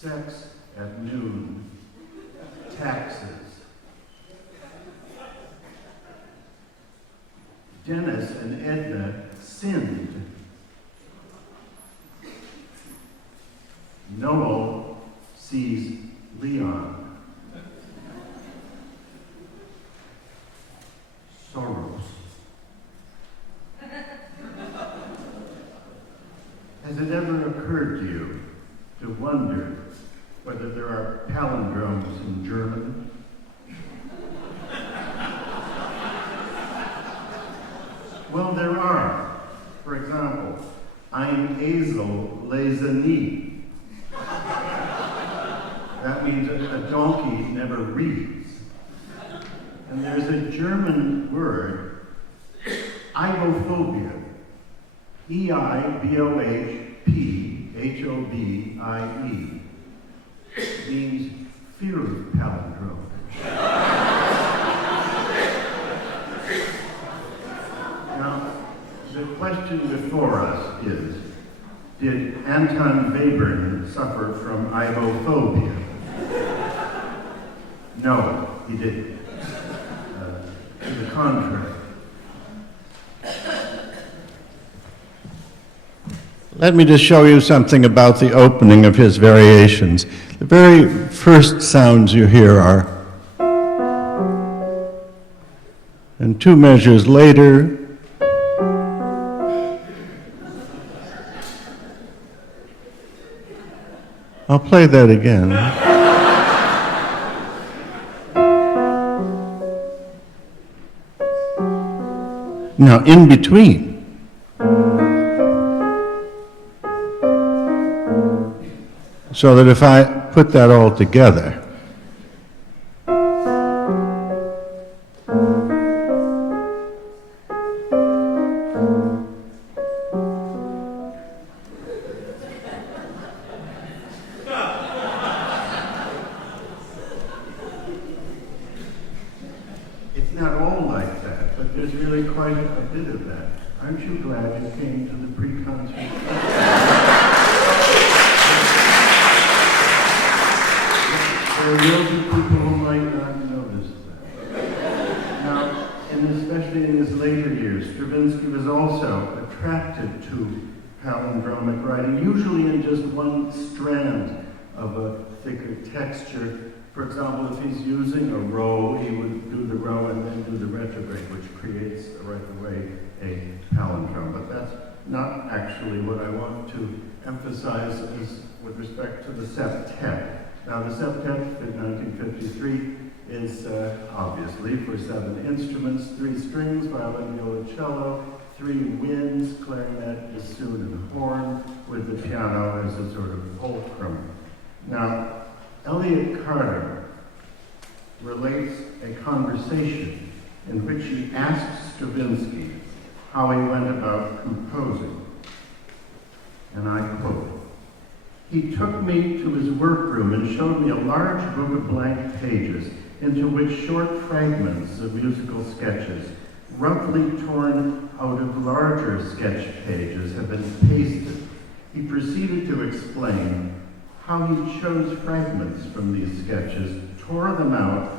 Sex at noon. Taxes. Dennis and Edna sinned. Noel sees Leon. Soros. Has it ever occurred to you to wonder whether there are palindromes in German? Well, there are. For example, ein Esel lese nie. That means a donkey never reads. And there's a German word, ibophobia. E-I-B-O-H-P-H-O-B-I-E. Means fear of palindromes. Now, the question before us is, did Anton Webern suffer from ibophobia? No, he didn't. To the contrary. Let me just show you something about the opening of his variations. The very first sounds you hear are, and 2 measures later, I'll play that again. Now, in between, so that if I put that all together, it's not all like that, but there's really quite a bit of that. Aren't you glad you came to the pre-concert? There will be people who might not notice that. Now, and especially in his later years, Stravinsky was also attracted to palindromic writing, usually in just one strand of a thicker texture. For example, if he's using a row, he would do the row and then do the retrograde, which creates right away a palindrome. But that's not actually what I want to emphasize with respect to the septet. Now, the septet in 1953 is obviously for 7 instruments, 3 strings, violin, violoncello, 3 winds, clarinet, bassoon, and horn, with the piano as a sort of fulcrum. Now, Elliott Carter relates a conversation in which he asked Stravinsky how he went about composing. And I quote, "He took me to his workroom and showed me a large book of blank pages into which short fragments of musical sketches, roughly torn out of larger sketch pages, have been pasted. He proceeded to explain how he chose fragments from these sketches, tore them out,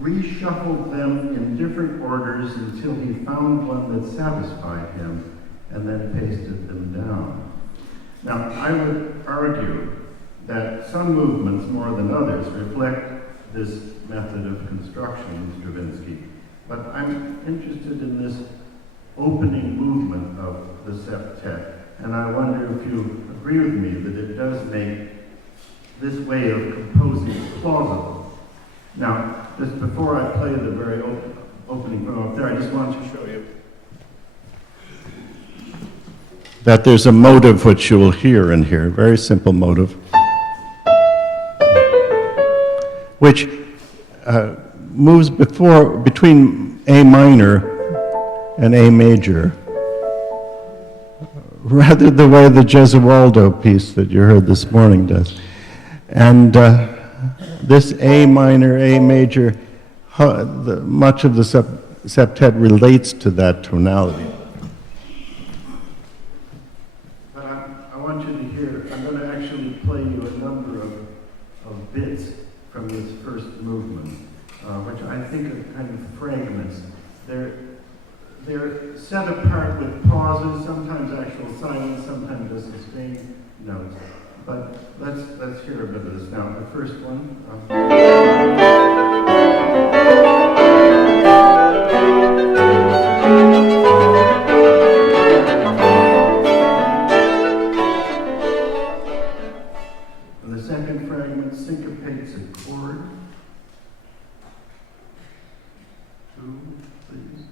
reshuffled them in different orders until he found one that satisfied him, and then pasted them down." Now, I would argue that some movements more than others reflect this method of construction in Stravinsky, but I'm interested in this opening movement of the septet, and I wonder if you agree with me that it does make this way of composing plausible. Now, just before I play the very opening from up there, I just want to show you that there's a motive which you will hear in here, a very simple motive, which moves between A minor and A major, rather the way the Gesualdo piece that you heard this morning does. And this A minor, A major, much of the septet relates to that tonality. But I want you to hear, I'm going to actually play you a number of of bits from this first movement, which I think are kind of fragments. They're set apart with pauses, sometimes actual silence, sometimes just sustained notes. But let's hear a bit of this now. The first one. And the second fragment syncopates a chord. 2, please.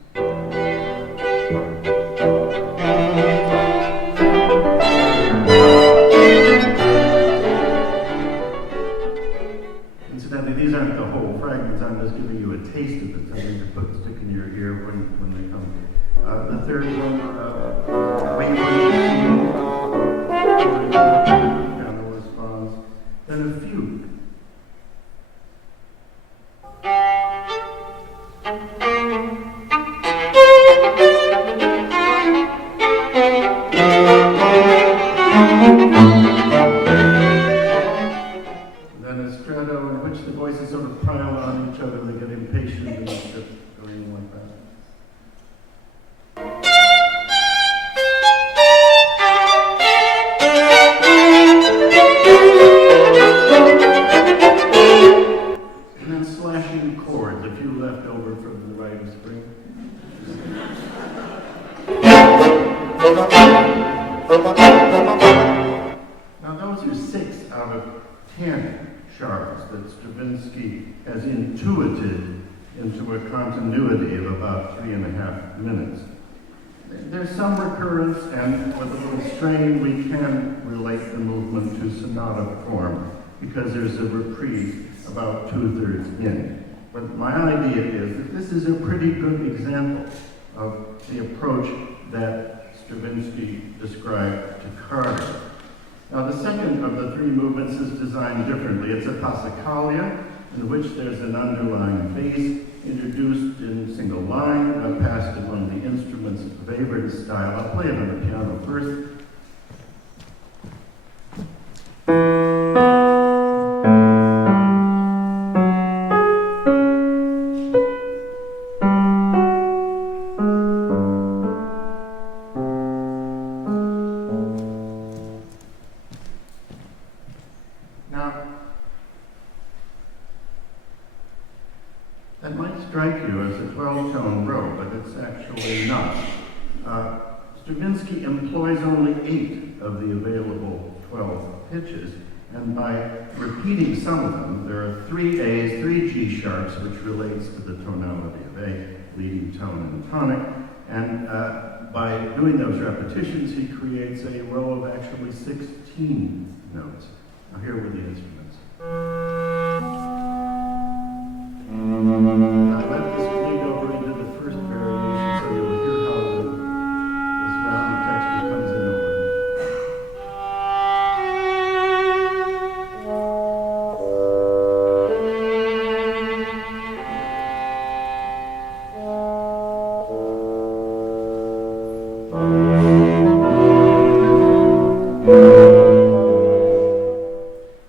Incidentally, these aren't the whole fragments. I'm just giving you a taste of it, something to stick in your ear when they come. The third one, piano response. Then a fugue. Sort of pile on each other, they get impatient and just going like that. And then slashing chords, a few left over from the right of spring. Now those are 6 out of 10 sharps that Stravinsky has intuited into a continuity of about 3.5 minutes. There's some recurrence, and with a little strain we can relate the movement to sonata form, because there's a reprise about 2/3 in. But my idea is that this is a pretty good example of the approach that Stravinsky described to Carter. Now, the second of the 3 movements is designed differently. It's a passacaglia, in which there's an underlying bass introduced in single line, passed among the instruments of Webern style. I'll play it on the piano first. That might strike you as a 12-tone row, but it's actually not. Stravinsky employs only 8 of the available 12 pitches, and by repeating some of them, there are 3 A's, 3 G sharps, which relates to the tonality of A, leading tone and tonic, and by doing those repetitions, he creates a row of actually 16 notes. Now here were the instruments. I let this bleed over into the first variation so you'll hear how the surrounding texture comes in over.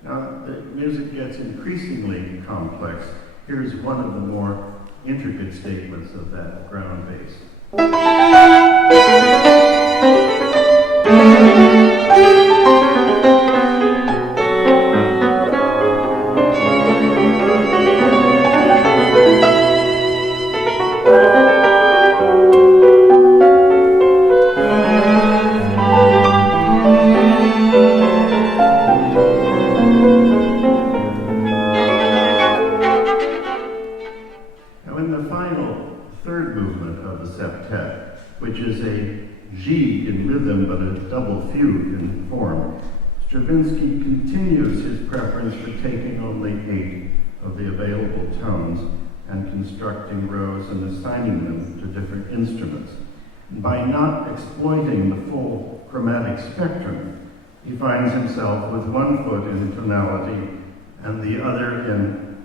Now, the music gets increasingly complex. Here's one of the more intricate statements of that ground bass. Septet, which is a G in rhythm but a double fugue in form, Stravinsky continues his preference for taking only 8 of the available tones and constructing rows and assigning them to different instruments. And by not exploiting the full chromatic spectrum, he finds himself with one foot in tonality and the other in,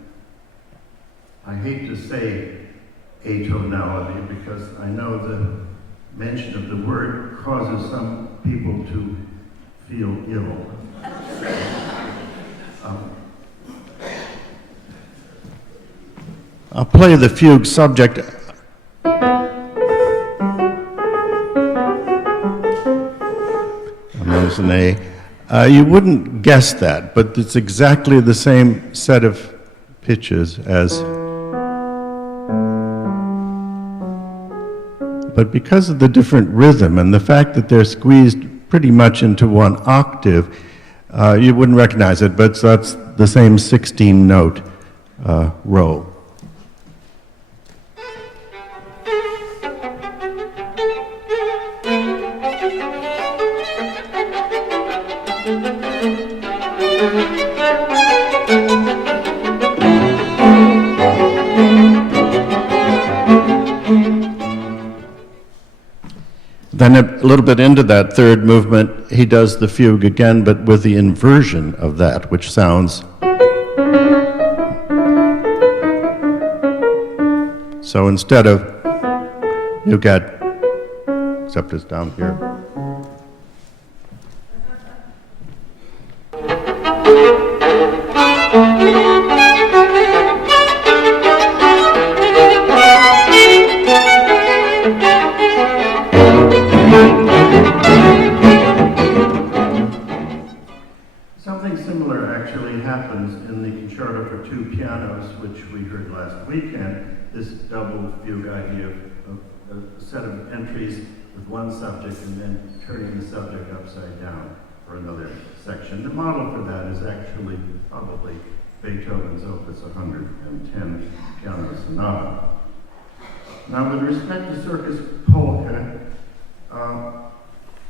I hate to say atonality, because I know the mention of the word causes some people to feel ill. I'll play the fugue subject. And there's an A. You wouldn't guess that, but it's exactly the same set of pitches as. But because of the different rhythm and the fact that they're squeezed pretty much into one octave, you wouldn't recognize it, but that's the same 16-note row. Then a little bit into that third movement, he does the fugue again, but with the inversion of that, which sounds. So instead of, you get, except it's down here. Something similar actually happens in the concerto for two pianos, which we heard last weekend, this double fugue idea of a set of entries with one subject and then turning the subject upside down for another section. The model for that is actually probably Beethoven's Opus 110 Piano Sonata. Now, with respect to Circus Polka,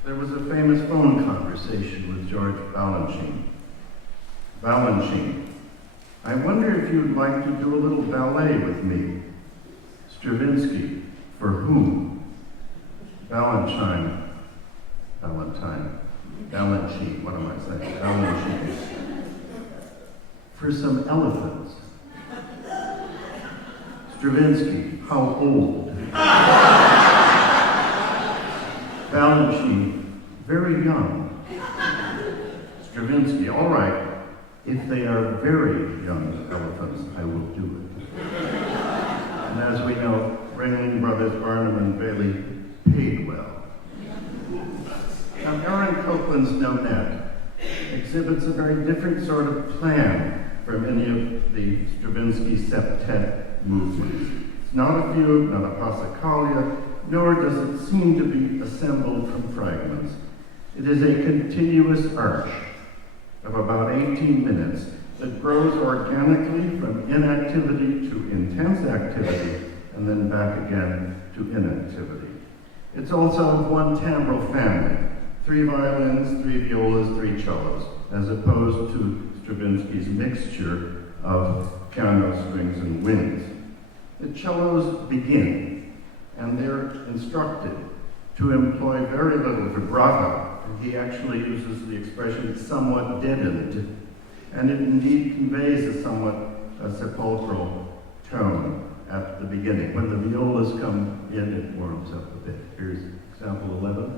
there was a famous phone conversation with George Balanchine. Balanchine, I wonder if you'd like to do a little ballet with me. Stravinsky, for whom? Balanchine, what am I saying? Balanchine. For some elephants. Stravinsky, how old? Balanchine, very young. Stravinsky, all right. If they are very young elephants, I will do it. And as we know, Ringling Brothers, Barnum and Bailey paid well. Now, Aaron Copland's Nonet exhibits a very different sort of plan from any of the Stravinsky Septet movements. It's not a fugue, not a passacaglia, nor does it seem to be assembled from fragments. It is a continuous arch of about 18 minutes that grows organically from inactivity to intense activity and then back again to inactivity. It's also of one timbral family, 3 violins, 3 violas, 3 cellos, as opposed to Stravinsky's mixture of piano, strings, and winds. The cellos begin, and they're instructed to employ very little vibrato. He actually uses the expression somewhat deadened, and it indeed conveys a somewhat sepulchral tone at the beginning. When the violas come in, it warms up a bit. Here's example 11.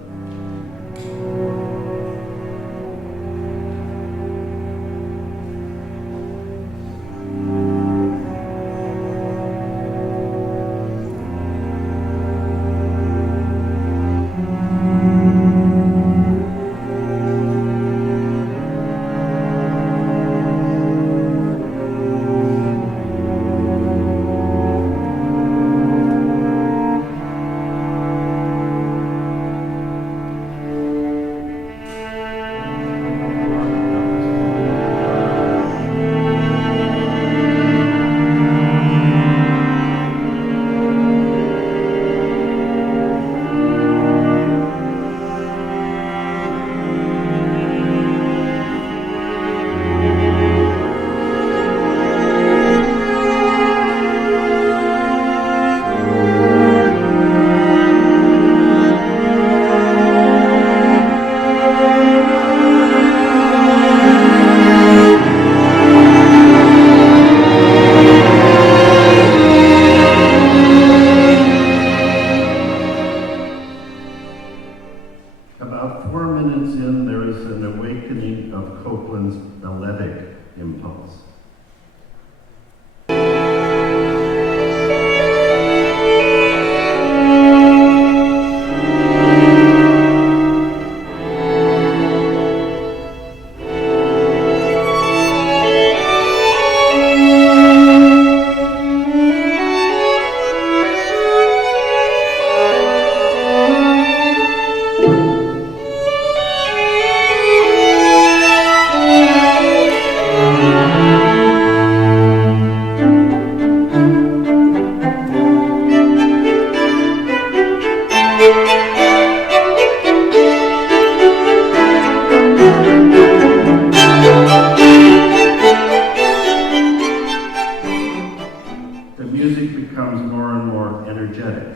becomes more and more energetic.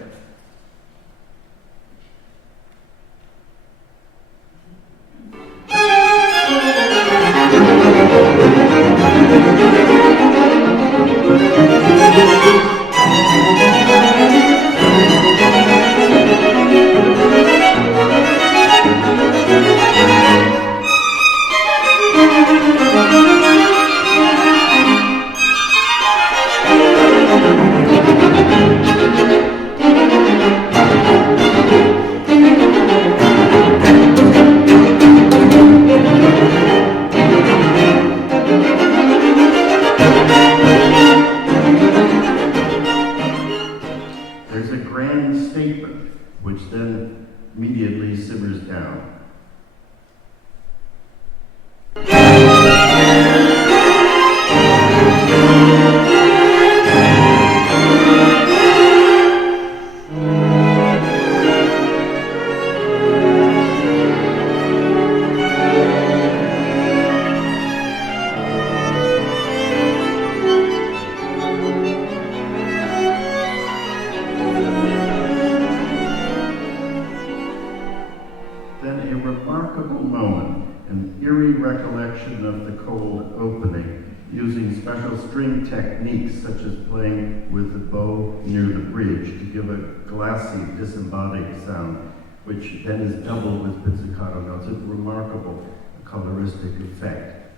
Techniques such as playing with the bow near the bridge to give a glassy, disembodied sound, which then is doubled with pizzicato notes. It's a remarkable coloristic effect.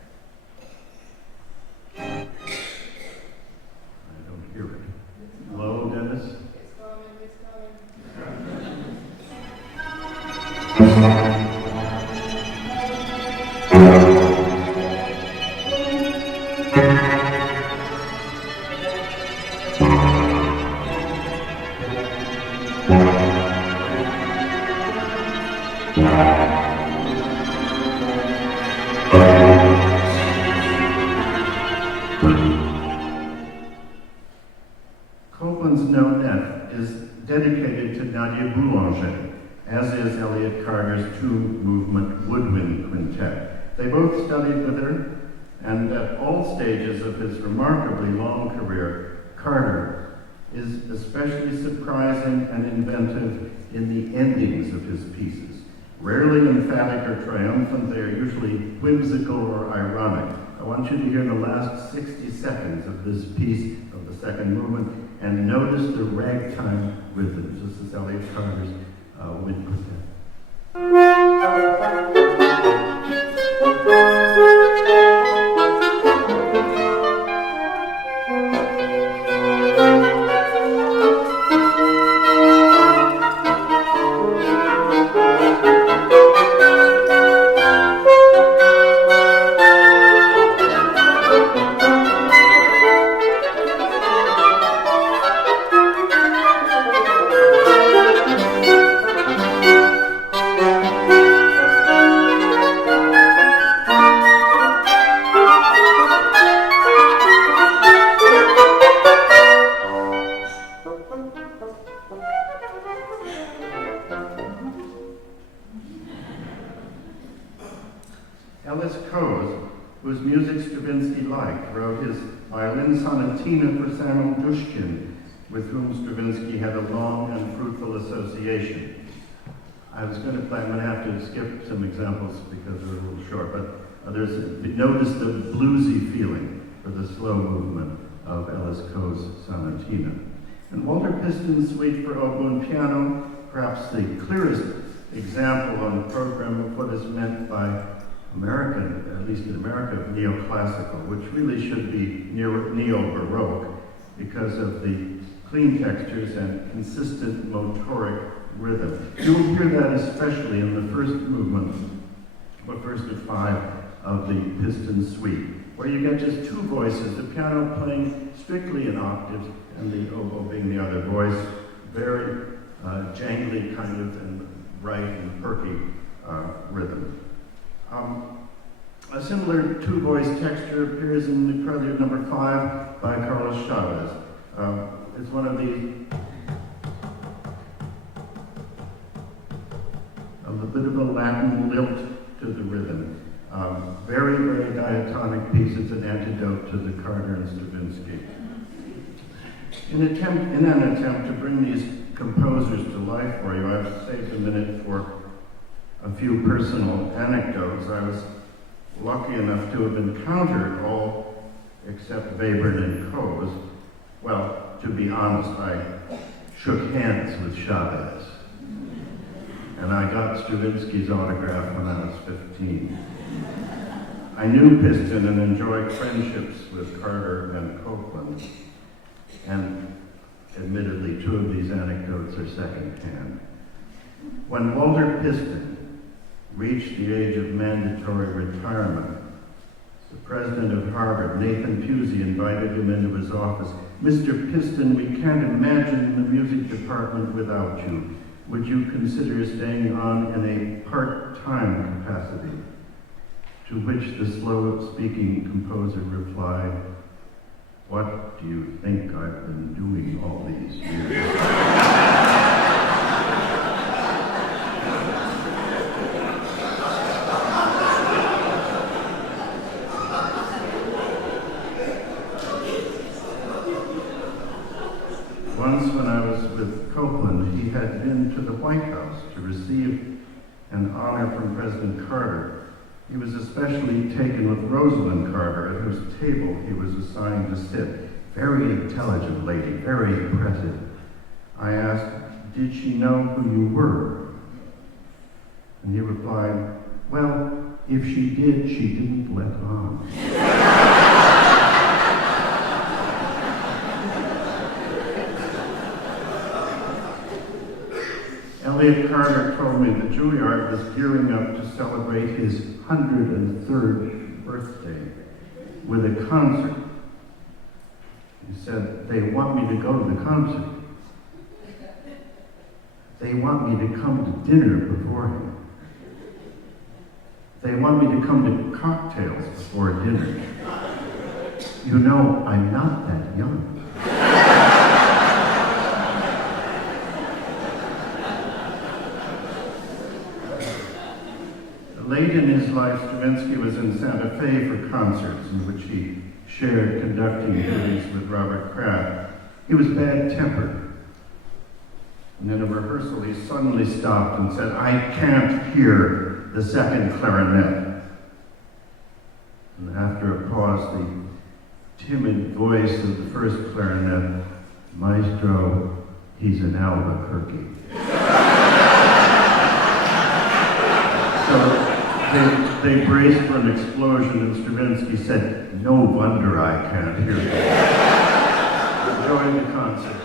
I don't hear it. Low, Dennis? It's coming, it's Copland's Nonet is dedicated to Nadia Boulanger, as is Elliott Carter's two-movement woodwind quintet. They both studied with her, and at all stages of his remarkably long career, Carter is especially surprising and inventive in the endings of his pieces. Rarely emphatic or triumphant, they are usually whimsical or ironic. I want you to hear the last 60 seconds of this piece of the second movement and notice the ragtime rhythm. This is Elliott Carter's wind quintet. Kohs, whose music Stravinsky liked, wrote his Violin Sonatina for Samuel Dushkin, with whom Stravinsky had a long and fruitful association. I'm going to have to skip some examples because they're a little short, but notice the bluesy feeling for the slow movement of Ellis Kohs' Sonatina. And Walter Piston's Suite for oboe and piano, perhaps the clearest example on the program of what is meant by American, at least in America, neoclassical, which really should be neo-baroque because of the clean textures and consistent motoric rhythm. You'll hear that especially in the first movement, the first of 5 of the Piston Suite, where you get just 2 voices, the piano playing strictly in octaves and the oboe being the other voice, very jangly kind of and bright and perky rhythm. A similar 2-voice texture appears in the Prelude number 5 by Carlos Chavez. It's one of a bit of a Latin lilt to the rhythm. Very, very diatonic piece. It's an antidote to the Carter and Stravinsky. In an attempt to bring these composers to life for you, I've saved a minute for a few personal anecdotes. I was lucky enough to have encountered all except Webern and Kohs. Well, to be honest, I shook hands with Chavez. And I got Stravinsky's autograph when I was 15. I knew Piston and enjoyed friendships with Carter and Copland. And admittedly, two of these anecdotes are secondhand. When Walter Piston reached the age of mandatory retirement, the president of Harvard, Nathan Pusey, invited him into his office. "Mr. Piston, we can't imagine the music department without you. Would you consider staying on in a part-time capacity?" To which the slow-speaking composer replied, "What do you think I've been doing all these years?" Once when I was with Copland, he had been to the White House to receive an honor from President Carter. He was especially taken with Rosalind Carter, at whose table he was assigned to sit. Very intelligent lady, very impressive. I asked, "Did she know who you were?" And he replied, "Well, if she did, she didn't let on." Elliot Carter told me that Juilliard was gearing up to celebrate his 103rd birthday with a concert. He said, "They want me to go to the concert. They want me to come to dinner beforehand. They want me to come to cocktails before dinner. You know, I'm not that young." Late in his life, Stravinsky was in Santa Fe for concerts in which he shared conducting duties with Robert Kraft. He was bad-tempered. And in a rehearsal, he suddenly stopped and said, "I can't hear the second clarinet." And after a pause, the timid voice of the first clarinet, "Maestro, he's in Albuquerque." So they braced for an explosion, and Stravinsky said, "No wonder I can't hear you." Enjoy the concert.